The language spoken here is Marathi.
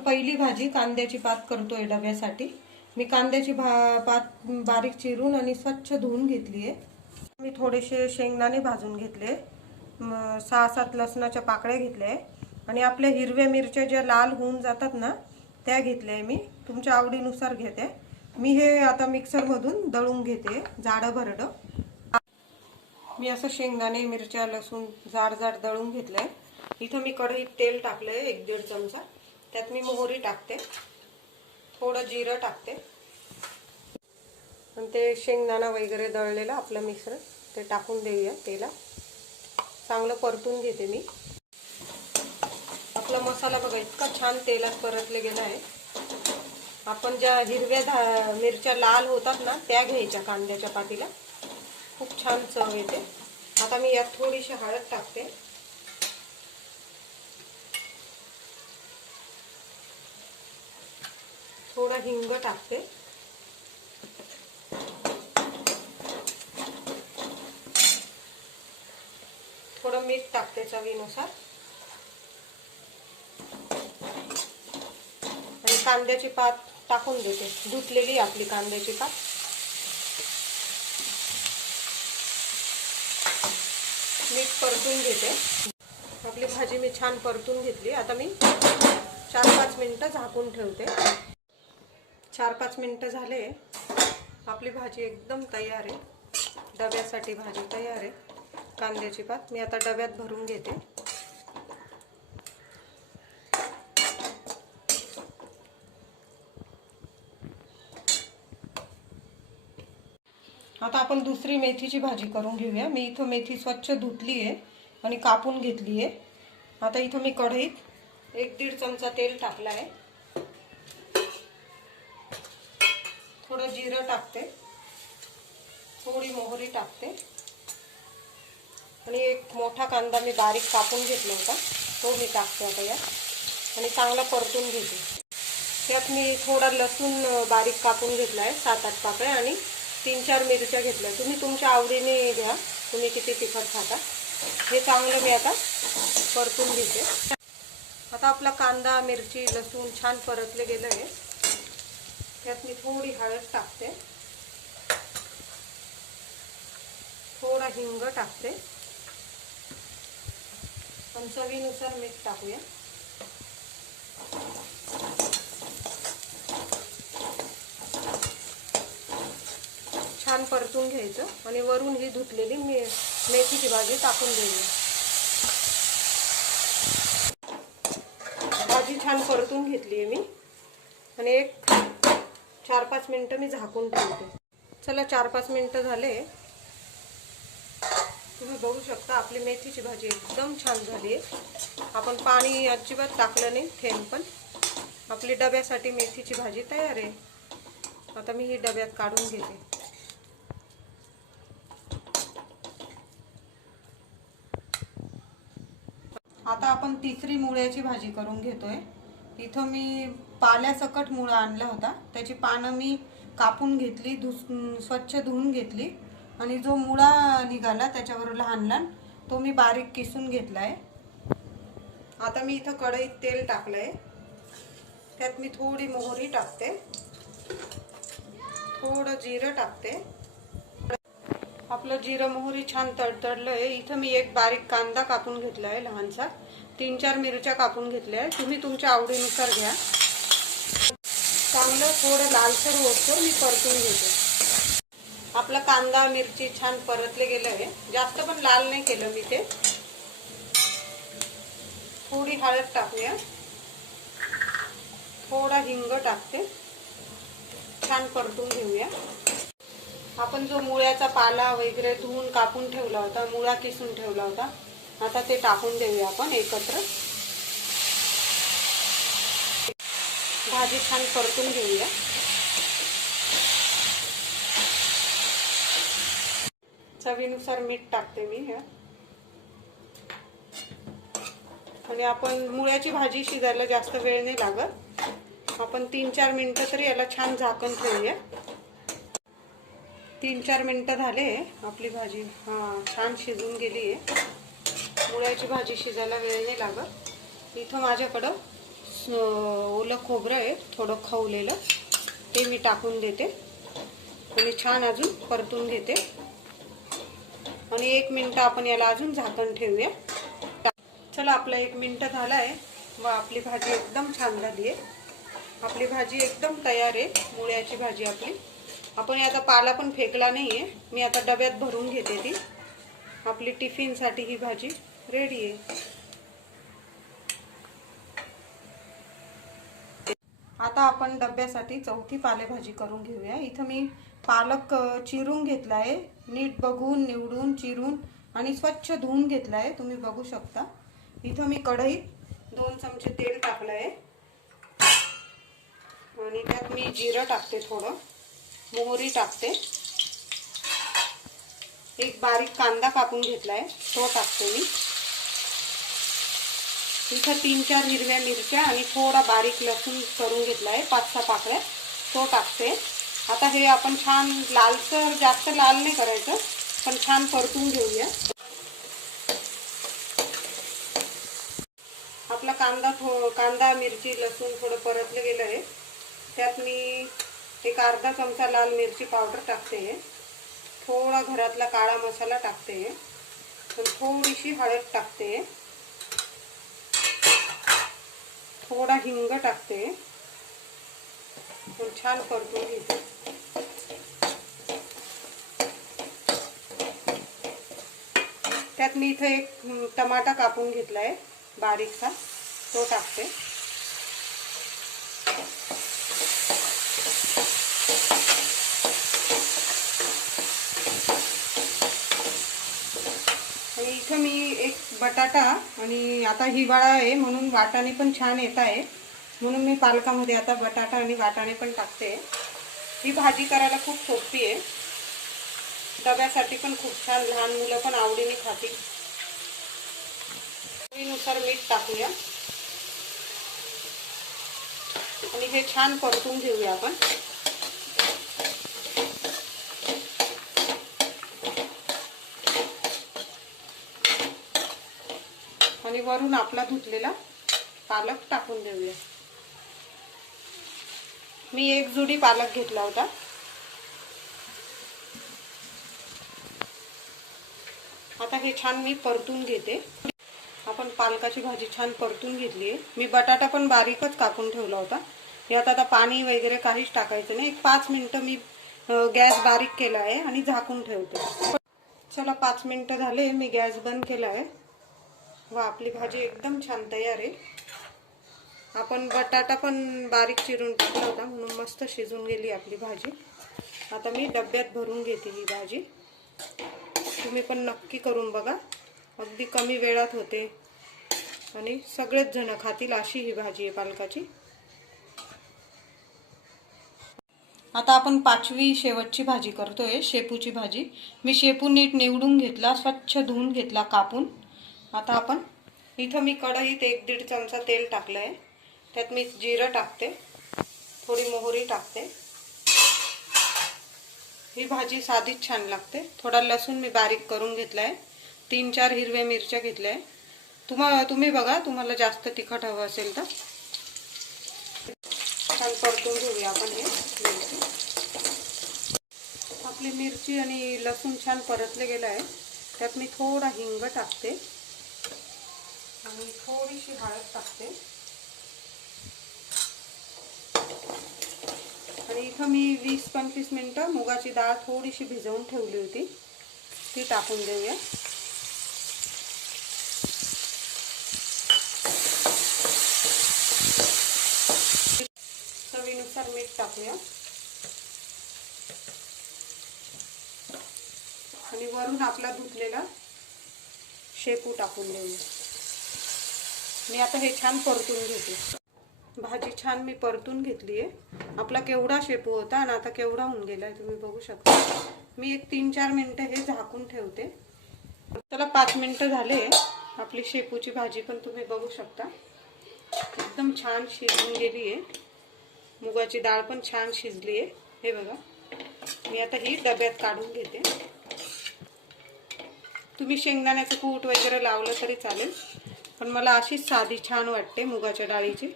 पहिली भाजी कांद्याची पात करतोय डब्यासाठी. मी कांद्याची भा पात बारीक चिरून आणि स्वच्छ धुवून घेतली आहे मी थोडेसे शेंगदाणे भाजून घेतले. सहा सात लसणाच्या पाकळ्या घेतल्या. आहे आणि आपल्या हिरव्या मिरच्या ज्या लाल होऊन जातात ना त्या घेतल्या आहे मी. तुमच्या आवडीनुसार घेते. मी हे आता मिक्सरमधून दळून घेते जाडं भरडं. मी असं शेंगदाणे मिरच्या लसूण जाड जाड दळून घेतलंय. इथं मी कढईत तेल टाकलंय एक दीड चमचा. त्यात मी मोहरी टाकते. थोडं जिरं टाकते. आणि ते शेंगदाणा वगैरे दळलेलं आपलं मिश्रण ते टाकून देऊया तेला. चांगलं परतून घेते मी. आपला मसाला बघा इतका छान तेलात परतले गेला आहे. आपण ज्या हिरव्या धा मिरच्या लाल होतात ना त्या घ्यायच्या कांद्याच्या पातीला. खूप छान चव येते. आता मी यात थोडीशी हळद टाकते. हिंग टाकते. थोडं मीठ टाकते चवीनुसार. आणि कांद्याची पात टाकून देते. धुतलेली आपली कांद्याची पात. मीठ परतून घेते. आपली भाजी मी छान परतून घेतली. आता मी चार पाच मिनटं झाकून ठेवते. चार पाच मिनटं झाले. आपली भाजी एकदम तयार आहे. डब्यासाठी भाजी तयार आहे. कांद्याची पात. मी आता डब्यात भरून घेते. आता आपण दुसरी मेथीची भाजी करून घेऊया. मी इथं मेथी स्वच्छ धुतली आहे आणि कापून घेतली आहे. आता इथं मी कढईत एक दीड चमचा तेल टाकला आहे. थोडं जिरं टाकते. थोडी मोहरी टाकते. आणि एक मोठा कांदा मी बारीक कापून घेतला होता. तो मी टाकते आता यात. आणि चांगला परतून घेते. त्यात मी थोडा लसूण बारीक कापून घेतला आहे. सात आठ पाकळ्या आणि तीन चार मिरच्या घेतल्या तुम्ही तुमच्या आवडीने घ्या. तुम्ही किती तिखट खाता. हे चांगलं मी आता परतून घेते. आता आपला कांदा मिरची लसूण छान परतले गेलं आहे त्यात मी थोडी हळद टाकते. थोडा हिंग टाकते. आणि चवीनुसार मीठ टाकूया. छान परतून घ्यायचं आणि वरून ही धुतलेली मे मेथीची भाजी टाकून द्यायची भाजी छान परतून घेतली आहे मी. आणि एक चार पाच मिनटं मी झाकून ठेवते. चला चार पाच मिनटं झाले. तुम्ही बघू शकता आपली मेथीची भाजी एकदम छान झाली आहे. आपण पाणी अजिबात टाकलं नाही थेंब पण. आपली डब्यासाठी मेथीची भाजी तयार आहे. आता मी ही डब्यात काढून घेते. आता आपण तिसरी मुळ्याची भाजी करून घेतोय. इथं मी पाल्यासकट मुळा आणला होता. त्याची पानं मी कापून घेतली धुस स्वच्छ धुवून घेतली आणि जो मुळा निघाला त्याच्यावर लहान लहान तो मी बारीक किसून घेतला आहे आता मी इथं कढईत तेल टाकलं आहे त्यात मी थोडी मोहरी टाकते. थोडं जिरं टाकते. आपलं जिरं मोहरी छान तडतडलं आहे इथं मी एक बारीक कांदा कापून घेतला आहे लहानसा. तीन चार मिरच्या कापून घेतल्या आहे तुम्ही तुमच्या आवडीनुसार घ्या. चांगलं थोडं लालसर होतो मी परतून घेते. आपला कांदा मिरची छान परतले गेलं आहे. जास्त पण लाल नाही केलं मी ते. थोडी हळद टाकूया. थोडा हिंग टाकते. छान परतून घेऊया. आपण जो मुळ्याचा पाला वगैरे धुवून कापून ठेवला होता मुळा किसून ठेवला होता आता ते टाकून देऊया आपण एकत्र. भाजी छान परतून घेऊया. चवीनुसार मीठ टाकते मी ह्या आणि आपण मुळ्याची भाजी शिजायला जास्त वेळ नाही लागत. आपण तीन चार मिनटं तरी याला छान झाकण ठेवूया. तीन चार मिनटं झाले आपली भाजी हां छान शिजून गेली आहे मुळ्याची भाजी शिजायला वेळ नाही लागत. इथं माझ्याकडं ओलं खोबरं आहे थोडं खवलेलं. ते मी टाकून देते. आणि छान अजून परतून घेते. आणि एक मिनटं आपण याला अजून झाकण ठेवूया. चला आपला एक मिनटं झाला आहे व आपली भाजी एकदम छान झाली आहे. आपली भाजी एकदम तयार आहे मुळ्याची भाजी आपली. आपण आता पाला पण फेकला नाही आहे मी आता डब्यात भरून घेते ती. आपली टिफिनसाठी ही भाजी रेडी आहे. आता आपण डब्यासाठी चौथी पालेभाजी करून घेऊया. इथं मी पालक चिरून घेतला आहे नीट बघून निवडून चिरून आणि स्वच्छ धुवून घेतला आहे तुम्ही बघू शकता. इथं मी कढईत दोन चमचे तेल टाकलं आहे आणि त्यात मी जिरं टाकते थोडं. मोहरी टाकते. एक बारीक कांदा कापून घेतला आहे तो टाकते मी. इथं तीन चार हिरव्या मिरच्या आणि थोडा बारीक लसूण करून घेतला आहे पाच सहा पाकळ्या. तो टाकते. आता हे आपण छान लालसर जास्त लाल नाही करायचं पण छान परतून घेऊया. आपला कांदा थो कांदा मिरची लसूण थोडं परतलं गेलं आहे. त्यात मी एक अर्धा चमचा लाल मिरची पावडर टाकते. थोडा घरातला काळा मसाला टाकते. पण थोडीशी हळद टाकते. थोडा हिंग टाकते. पण छान परतून घेते. त्यात मी इथं एक टमाटा कापून घेतला आहे बारीकसा. तो टाकते आणि इथं मी एक बटाटा आणि आता हिवाळा आहे म्हणून वाटाणे पण छान येत आहे. म्हणून मी पालकामध्ये आता बटाटा आणि वाटाणे पण टाकते. ही भाजी करायला खूप सोपी आहे. डब्यासाठी पण खूप छान लहान मुलं पण आवडीने खातील. चवीनुसार मीठ टाकूया. आणि हे छान परतून घेऊया आपण. आणि वरून आपला धुतलेला पालक टाकून देऊया. मी एक जुडी पालक घेतला होता. आता हे छान मी परतून घेते. आपण पालकाची भाजी छान परतून घेतली आहे. मी बटाटा पण बारीकच कापून ठेवला होता. यात आता पाणी वगैरे काहीच टाकायचं नाही. एक पाच मिनटं मी गॅस बारीक केला आहे आणि झाकून ठेवते. चला पाच मिनटं झाले. मी गॅस बंद केला आहे. व आपली भाजी एकदम छान तयार आहे. आपण बटाटा पण बारीक चिरून टाकला होता म्हणून मस्त शिजून गेली आपली भाजी. आता मी डब्यात भरून घेते ही भाजी. तुम्ही पण नक्की करून बघा. अगदी कमी वेळात होते. आणि सगळेच जण खातील अशी ही भाजी आहे पालकाची. आता आपण पाचवी शेवटची भाजी करतोय शेपूची भाजी. मी शेपू नीट निवडून घेतला स्वच्छ धुवून घेतला कापून. आता आपण इथं मी कढईत एक दीड चमचा तेल टाकलं आहे त्यात मी जिरं टाकते. थोडी मोहरी टाकते. ही भाजी साधीच छान लागते. थोडा लसूण मी बारीक करून घेतला आहे तीन चार हिरव्या मिरच्या घेतल्या आहे तुम्हा तुम्ही बघा तुम्हाला जास्त तिखट हवं असेल तर. छान परतून घेऊया आपण हे मिरची. आपली मिरची आणि लसूण छान परतले गेलं आहे त्यात मी थोडा हिंग टाकते. आणि थोडीशी हळद टाकते. आणि इथं मी वीस पंचवीस मिनटं मुगाची डाळ थोडीशी भिजवून ठेवली होती. ती टाकून देऊया. चवीनुसार मीठ टाकूया. आणि वरून आपला धुतलेला शेपू टाकून देऊया. मी आता हे छान परतून घेते. भाजी छान मी परतून घेतली आहे. आपला केवढा शेपू होता आणि आता केवढा होऊन गेलाय तुम्ही बघू शकता. मी एक तीन चार मिनटं हे झाकून ठेवते. त्याला पाच मिनटं झाले आपली शेपूची भाजी पण तुम्ही बघू शकता. एकदम छान शिजून गेली आहे. मुगाची डाळ पण छान शिजली आहे. हे बघा. मी आता ही डब्यात काढून घेते. तुम्ही शेंगदाण्याचं कूट वगैरे लावलं तरी चालेल. पण मला अशीच साधी छान वाटते मुगाच्या डाळीची.